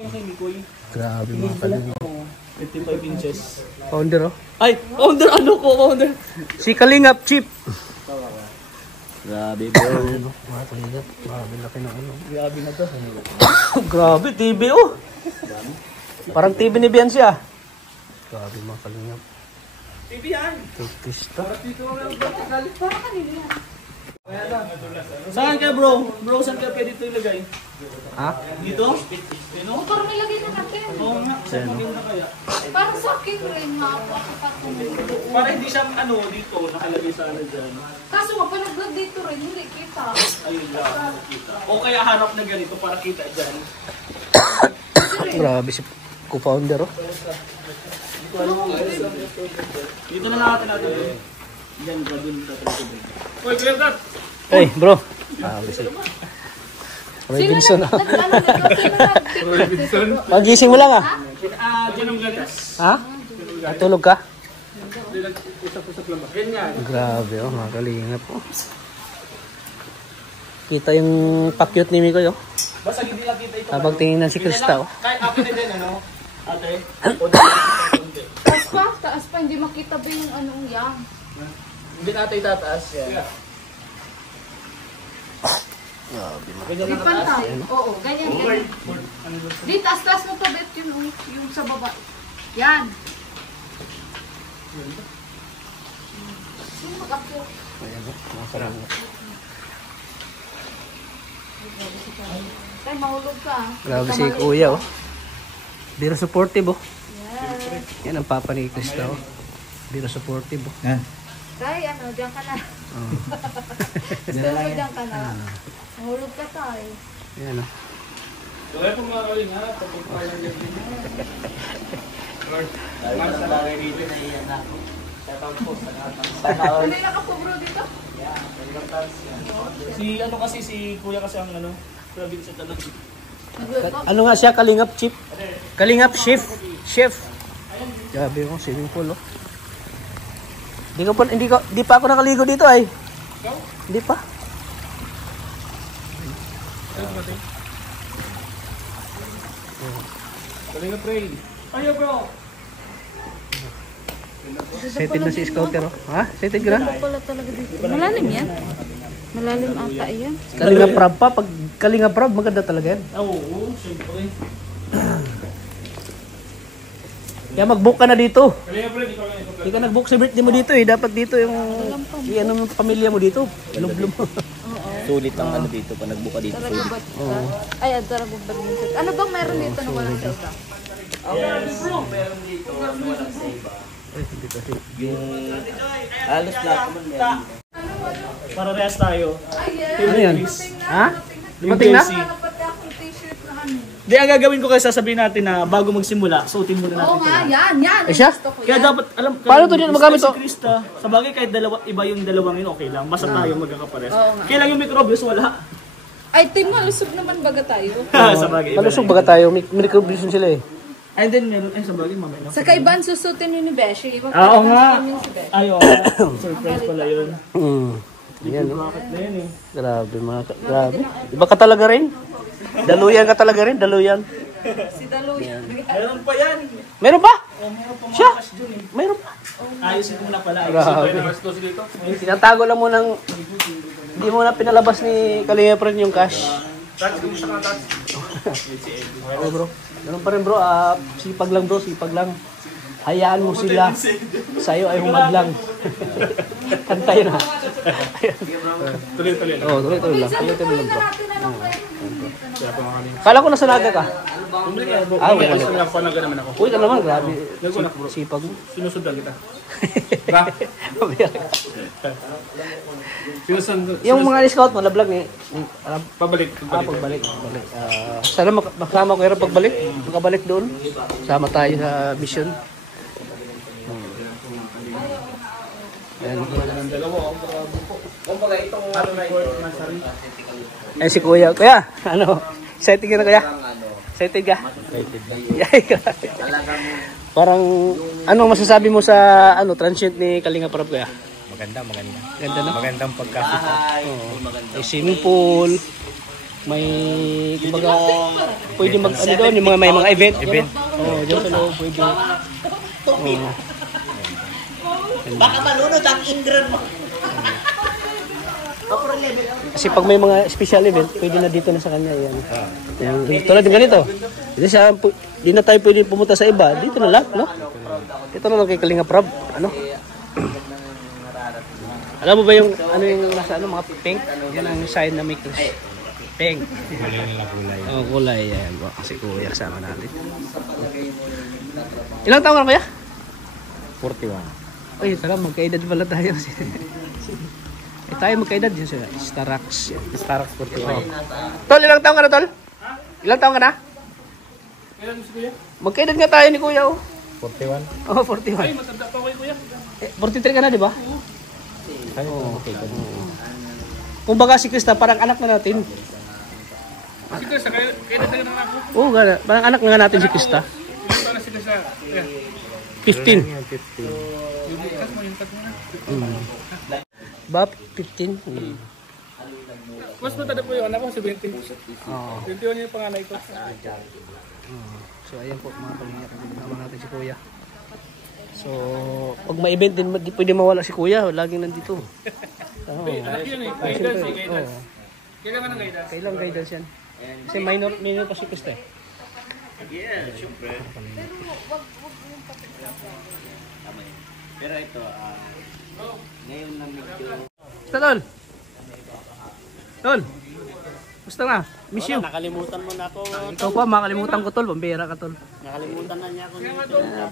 Grabe mga kalingap. 55 inches. Founder oh. Ay! Founder! Ano ko? Founder! Si Kalingap Chip. Grabe bro. Mga kalingap. Grabe laki ng ano. Grabe na to. Grabe TV oh. Parang TV ni Bianca. Grabe mga kalingap. TV yan! Turkista. Saan ka bro? Bro, saan ka pwede ito ilagay? Ha? Dito? Motor nilagay na natin. Oo nga. Saan maganda kaya? Para sa akin rin, maapo ako patungkol. Para hindi siya ano dito, nakalagay sa ano dyan. Kaso mapalaglag dito rin, hindi kita. Ayun lang. O kaya hanap na ganito para kita dyan. Grabe si co-founder oh. Dito na natin natin. Diyan, doon natin. Uy, Kuya Kat! Hey bro. Grabe si Robinson ah. Magising mo lang ah. Diyan ang gatas. Ha? Natulog ka? Usap-usap lang ba? Ganyan. Grabe oh, mga kalingap oh. Kita yung pakyut ni Mikoy oh. Basta hindi lang kita ito. Habang tingin si Krista oh. Kahit akin na din, ano? Ate? Taas pa, hindi makita ba yung anong yang? Hindi natin itataas yan. Di pantay. Oo, ganyan, ganyan. Di, taas-taas mo pa, Bet, yung sa baba. Yan. Yung mag-apyo. Ayan oh, mga kalingap. Ay, mahulog ka. Grabe si Kuya oh. Biro supportive oh. Yes. Yan ang papa ni Krista oh. Biro supportive oh. Tay, ano, diyan ka na. Gusto mo diyan ka na. Mahulog ka, Tay. Yan oh. Gawin po mga kaling ha, tapos pa lang yan. Lord, mas sa bagay dito na iyan ako. Kanina ka po, bro, dito? Si ano kasi, si Kuya kasi ang ano, Kuya Vincent ano. Ano nga siya, Kalingap Chip? Kalingap Chef. Chef. Grabe mo, swimming pool oh. Hindi pa ako nakaligo dito ay. Hindi pa. Kalingap Rain. Ayo bro. Seted na si Scouter oh. Ha? Seted ka na? Wala talaga dito. Malalim yan. Malalim ata yan. Kalingap Rab pa. Pag Kalingap Rab, maganda talaga yan. Oo, siyempre. Kaya mag-book ka na dito. Kalingap Rain, ikaw lang ito. Hindi ka nag-book sa birthday mo dito eh. Dapat dito yung ano ng pamilya mo dito. Ilum-lum mo. Sulit ang ano dito, pag nagbuka dito. Talaga ba? Ay, talaga ba dito? Ano bang meron dito na walang sa iba? Meron dito, walang sa iba. Ay, hindi kasi. Yung halos lahat naman meron. Para rest tayo. Ano yan? Ha? Dumating na? Pati akong t-shirt na ano. Di, ang gagawin ko kasi sasabihin natin na bago magsimula, suotin muna natin. Oo nga, yan. Eh siya? Gusto ko Kaya yan. dapat, alam Paano to dito magamit to? Si Krista, sa bagay kahit iba yung dalawang yun, okay lang. Basta tayo magkakapares. Kaya lang yung microbios, wala. Ay, Tim, malusog naman baga tayo. Sa bagay, iba Palusog lang. baga tayo. May microvision sila eh. And then meron, sa bagay, mamaya na. Sa kaiban, susutin yun ni Beshi. Oo nga. Ayaw, surprise pala yun. Yan oh. Bakit na yun eh. Grabe mga grabe. Iba ka talaga rin. Daluyan ka talaga rin. Daluyan. Si Daluyan. Meron pa yan. Meron pa? Meron pa mga Siya? cash dun eh. Meron pa. Ayusin mo na pala. Grabe. Dito. Tinatago lang mo ng hindi mo na pinalabas ni Kalingap rin yung cash. Touch, kumusta ka touch? Oo bro. Ganun pa rin bro. Sipag lang bro. Sipag lang. Hayaan mo sila. Sa'yo ay humad lang. Kantay na. Tuloy-tuloy lang. Oo, tuloy-tuloy lang. Tuloy-tuloy lang bro. Kala ko nasa Naga ka. Okay, ayos na ako na naman ako. Uy, ka naman. Grabe. Nagkunak bro. Sipag mo. Sinusundan kita. Ba? Sinusundan. Yung mga scout mo, lablag eh. Pabalik. Pagbalik. Sana makasama ko yung pagbalik. Makabalik doon. Sama tayo sa mission. Ayan. Eh si Kuya. Kuya, ano? Excited ka na Kuya? Excited ka? Excited. Parang, ano masasabi mo sa ano transient ni Kalingap Rab Kuya? Maganda. Ganda na? Magandang pagkakita. Oo. May swimming pool. may kumbaga pwede mag ano doon, yung may mga event. Oh, diyan sa loob pwede. Oh. Baka malunod ang ingred mo. Kasi pag may mga special event, pwede na dito na sa kanya yan. Tulad ng ganito. Di na tayo pwede pumunta sa iba. Dito na lang, no? Dito na lang kay Kalinga Prab. Ano? Alam mo ba yung ano yung nasa ano mga pink? Yan ang sign na may Chris. Pink. Kulay. Oh, kulay yan. Kasi kuya kasama natin. Ilang taon ka na kuya? 41. Ay, tara, magkaedad pala tayo. Tayo magkaedad yun sa Starax. Starax 41. Tol, ilang taon ka na, Tol? Ilang taon ka na? Kailan mo si Kuya? Magkaedad nga tayo ni Kuya, oh. 41? Oo, 41. Ay, matanda pa kay Kuya. 43 ka na, di ba? Okay. Kung baga si Krista, parang anak na natin. Si Chris, kailan tayo ng ako? Oo, parang anak nga natin si Krista. Ilan taon na si Chris? 15. Yung cut mo na. Ba, 15? Mas matanda po yung anak ko, si 20. Oo. 21 yung panganay ko. So, ayan po, mga kalingap. Kasama natin si Kuya. So, pag may event din, di pwede mawala si Kuya. Laging nandito. Oo. Anak yun eh. Guidance eh, guidance. Oo. Kailangan ng guidance. Kailang guidance yan. Kasi minor pa si Krista eh. Yeah, syempre. Pero ito, ngayon lang medyo... Basta, Tol! Tol! Gusto nga? Miss you. Nakalimutan mo na ako. Ikaw pa, makalimutan ko, Tol. Pambira ka, Tol. Nakalimutan na niya ako.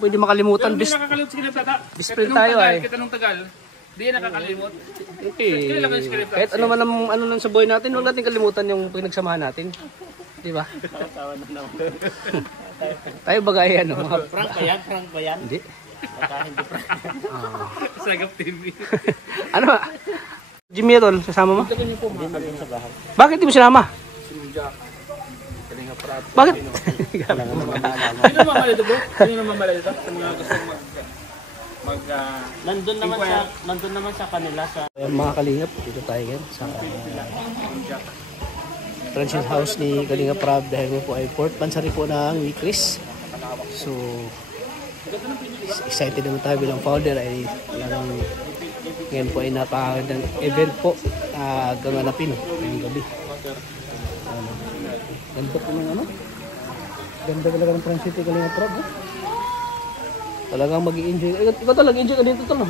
Pwede makalimutan. Hindi nakakalimot si Kilip Tata. Best friend tayo eh. Kita nung tagal. Hindi nakakalimot. Kahit ano man ang ano lang sa buhay natin, huwag natin kalimutan yung pinagsamahan natin. Di ba? Tayo bagay ano. Prank ba yan? Hindi. Baka hindi prank. Sagap TV. Ano ba? Jimmy Tol, sasama mo? Tagal niyo po mga Hindi sa bahay. Bakit di mo sinama? Bakit? Sino mamalito bro? Sino mamalito? Sa mga gusto Nandun naman sa kanila sa Mga kalingap, dito tayo yan sa franchise house ni Kalinga Prab dahil nga po ay 4th pansari po ng Chris. So, excited naman tayo bilang founder ay talagang ngayon po ay napakagandang event po gaganapin ngayong gabi. Ganda po ng ano? Ganda talaga ng franchise ni Kalinga Prab. Talagang mag-i-enjoy. Ikaw tol, nag-enjoy ka dito tol.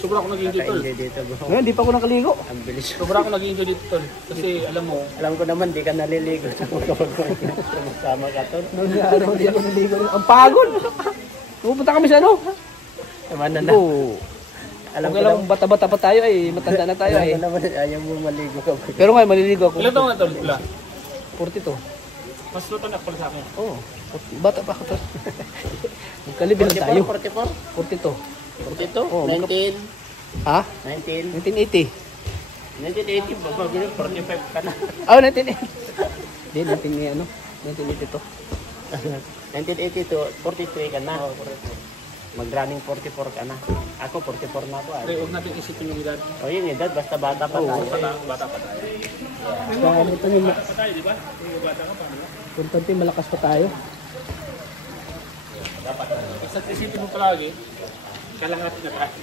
Sobra ako nag-enjoy tol. dito bro. Ngayon, di pa ako nakaligo. Ang bilis. Sobra ako nag-enjoy dito tol. Kasi alam mo, Alam ko naman, di ka naliligo sa sama ka to. Noong araw, di ako naligo. Ang pagod! Pupunta kami sa ano? Naman na. Oo. Alam Kung ko alam, bata-bata pa tayo ay matanda na tayo ay. naman, ayaw mo maligo ka. Pero ngayon, maliligo ako. ilan taon na tol? Wala. 42. Mas luto na pala sa akin. Oo. Bata pa ako tol. Magkalibin lang tayo. 44? 42. 42? Oh, 19? Ha? 19? 1980. 1980, baba, 45 ka na. Oh, 1980. Hindi, 1982. 1982, 43 ka na. Mag-running 44 ka na. Ako, 44 na ako. Hindi, huwag natin isipin yung edad. O yun, edad, basta bata pa tayo. Bata pa tayo. So, ano ito nyo? Bata pa tayo, di ba? Bata ka pa, di ba? Importante, malakas pa tayo. Dapat. Isa't isipin mo palagi, kalahati na tayo.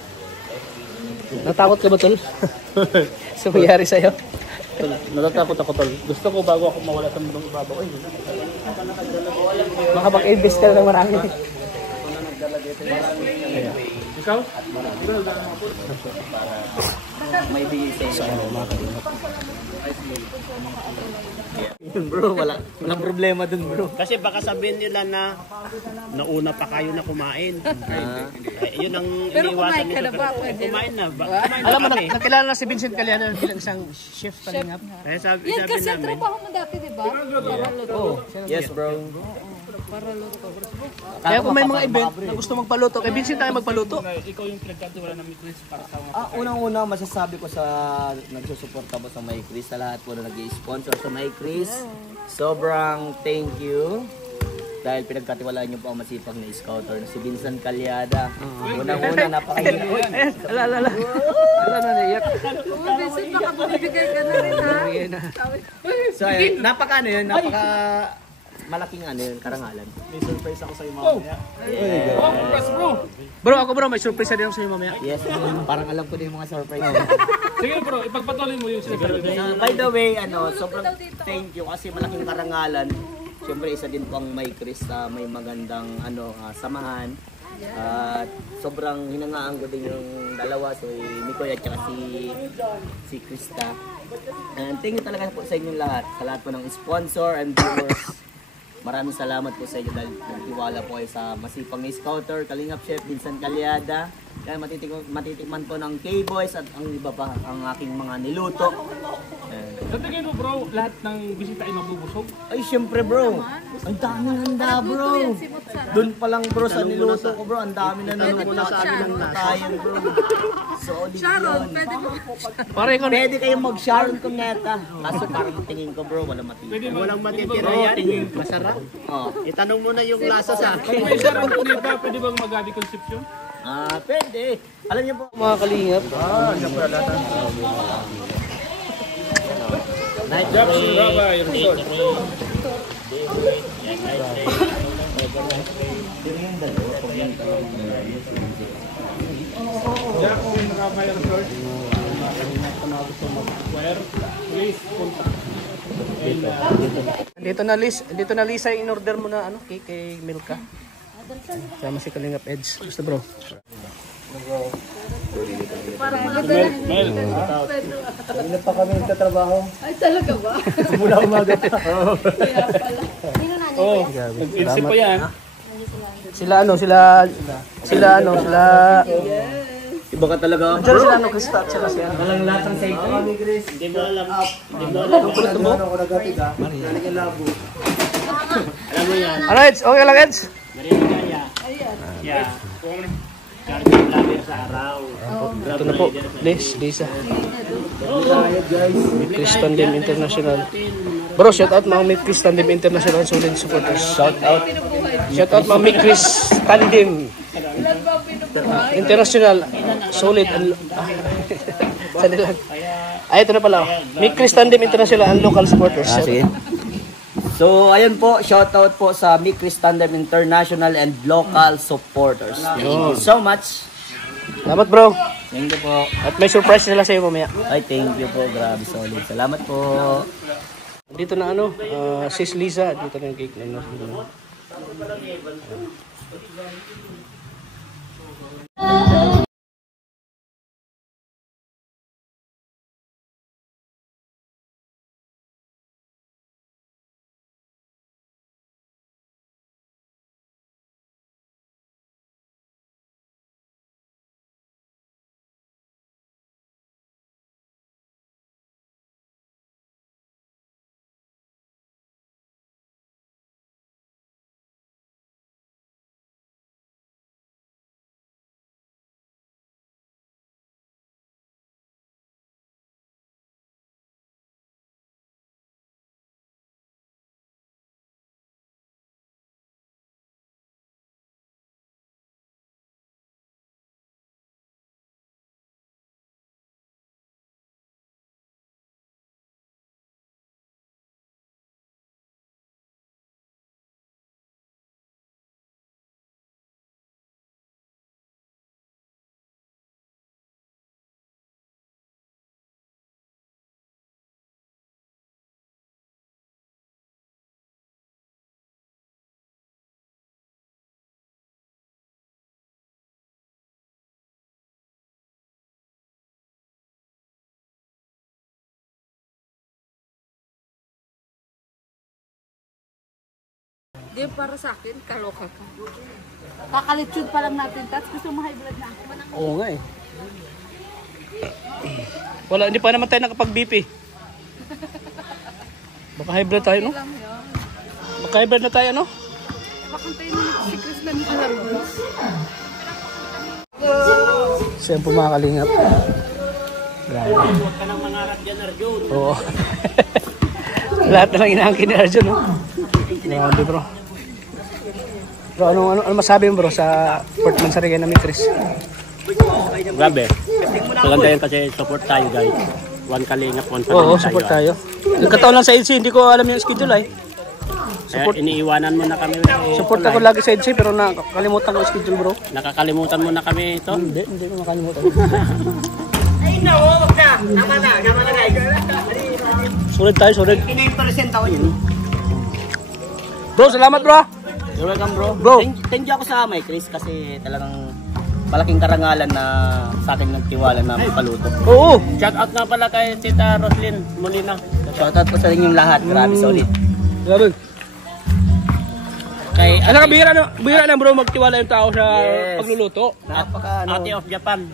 Natakot ka ba tol? Sa mangyari sa'yo? Natatakot ako tol. Gusto ko bago ako mawala sa mundong ibabaw. Ay, Makapag-invest ka ng marami. ikaw? May bigay sa'yo. Bro, walang problema dun bro. Kasi baka sabihin nila na nauna pa kayo na kumain. Yun ang iniiwasan nito. Kumain na. Alam mo, nakilala na si Vincent Caliano bilang isang chef kalingap. Kaya sabi Yan kasi ang namin. trabaho mo dati, di ba? Para luto. Yes bro. Para luto. Kaya kung may mga event na gusto magpaluto, kay Vincent tayo magpaluto. Ikaw yung pinagkatiwala namin Chris para sa mga. Unang-una masasabi ko sa nagsusuporta po sa My Chris, sa lahat po na nag-sponsor sa My Chris. Sobrang thank you. Dahil pinagkatiwalaan niyo po ang masipag na scouter na si Vincent Calyada. Unang-una, napakahirap. Ala, naiyak. Vincent, baka bumibigay ka na rin ha. So, ayun, napaka malaking karangalan. May surprise ako sa iyo mamaya. Oh, congrats bro! Bro, ako bro, may surprise din ako sa iyo mamaya. Yes, parang alam ko din yung mga surprise. Sige bro, ipagpatuloy mo yung sinasabi. By the way, sobrang thank you kasi malaking karangalan. Siyempre, isa din pong may Chris may magandang samahan. At sobrang hinangaan ko din yung dalawa, so Mikoy at saka si Krista. And thank you talaga po sa inyong lahat, sa lahat po ng sponsor and viewers. Maraming salamat po sa inyo dahil nagtiwala po kayo sa masipang na scouter, Kalingap Chef Vincent Calyada. Dahil matitikman po ng K-Boys at ang iba pa ang aking mga niluto. Sa tingin mo bro, lahat ng bisita ay mabubusog? Ay syempre bro, ang daming handa bro. Doon pa lang bro sa niluto ko bro, ang dami na nanonood sa amin ng tayo bro. Solid Sharon, yun. pwede mo. Pwede kayong mag-Sharon Cuneta. Kaso parang tingin ko bro, walang matitira. Walang matitira yan. Masarap. Oh. Itanong mo na yung lasa sa Pag may sarang kunita, pwede bang mag-adi conception? Pwede. Alam niyo po. Mga kalingap. night Jackson Raba, your resort. Jackson Raba, your resort. Gusto mag-acquire, please contact. Dito na Lisa, in order mo na kay Milka. Sama si Kalingap Edge. Gusto bro? Parang maganda lang. Hindi pa kami nagtatrabaho. Ay, talaga ba? Mula umaga pa. Kaya pala. Oh, nag-insip pa yan. Sila Iba ka talaga. Diyan sila Krista at sila siya. Walang lahat ng safety. Hindi mo alam. Alam mo yan. Ano Edge? Okay lang Edge? Narinig kaya. Yeah. Garden vlogger sa araw. Ito na po. Lisa. Chris Tandem International. Bro, shout out mga Chris Tandem International solid supporters. Shout out mga Chris Tandem International solid and ito na pala. Chris Tandem International and local supporters. Sige. So, ayun po, shoutout po sa Chris Tandem International and local supporters. Thank you so much. Salamat bro. Thank you po. At may surprise sila sa iyo mamaya. Ay, thank you po. Grabe, solid. Salamat po. Dito na Sis Lisa. Dito na yung cake na Di para sa akin, kaloka ka. Kakalitsud pa lang natin, Tats. Gusto mo high blood na ako. Oo nga eh. Wala, hindi pa naman tayo nakapag-BP. Baka high blood tayo, no? Baka high blood na tayo, no? Pakantayin na si Chris na nito lang. Siya po mga kalingap. Grabe. Huwag ka nang mangarap dyan, Arjun. Oo. Lahat na lang inaangkin ni Arjun, no? Grabe bro. Bro, ano masabi mo bro sa Port Mansarigan namin, Chris? Grabe. Maganda yan kasi support tayo guys. One kalingap, one family Oo, support tayo. Nagkataon lang sa EDC, hindi ko alam yung schedule ay. Support. Kaya iniiwanan mo na kami. Support ako lagi sa EDC pero nakalimutan ko yung schedule bro. Nakakalimutan mo na kami ito. Hindi ko makalimutan. Ay, no, wag na. Tama na guys. Sulit tayo, sulit. 9% ako yun. Bro, salamat bro. You're welcome, bro. Bro. Thank you ako sa May Chris kasi talagang malaking karangalan na sa akin nagtiwala na paluto. Oo. Shout out nga pala kay Tita Roslyn Molina. Shoutout po sa inyong lahat. Grabe, solid. Grabe. Kay Ano ka, bihira na bro magtiwala yung tao sa Yes. pagluluto. napaka Ate of Japan.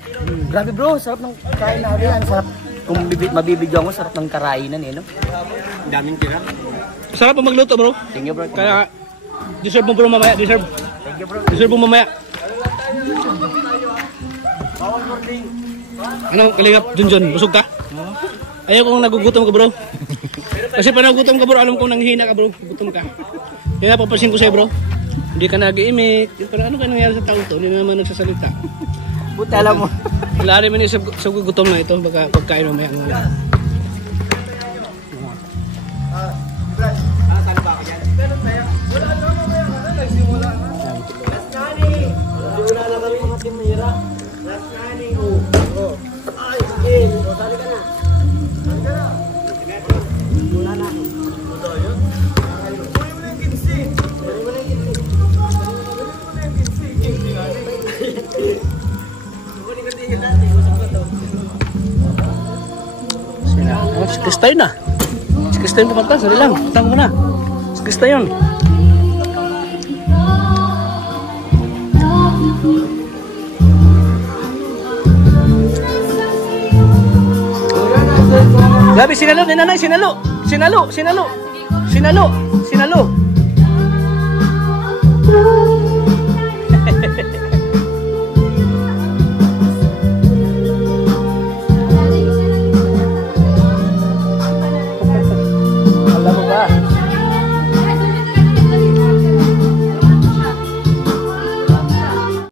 Grabe bro, sarap ng kain na yan. Sarap. Kung mabibigyan ko, sarap ng karainan eh, no? Ang daming tira. Sarap ang magluto bro. Thank you, bro. Kaya deserve mo bro mamaya, deserve. Thank you, bro. Deserve mo mamaya. Ano, kalingap, Junjun, busog ka? Ayaw kong nagugutom ka bro. Kasi pag nagugutom ka bro, alam kong nanghina ka bro, gutom ka. Kaya napapansin ko sa'yo bro, hindi ka nag-iimik. Pero ano ka nangyari sa tao to? Hindi naman nagsasalita. Buti alam mo. Wala rin man yung sa gutom na ito, baka pagkain mamaya. Si Krista yun ah. Si Krista yun pumunta. Sali lang. Tama mo na. Si Krista yun. Grabe, sinalo ni nanay. Sinalo. Sinalo. Sinalo. Sinalo.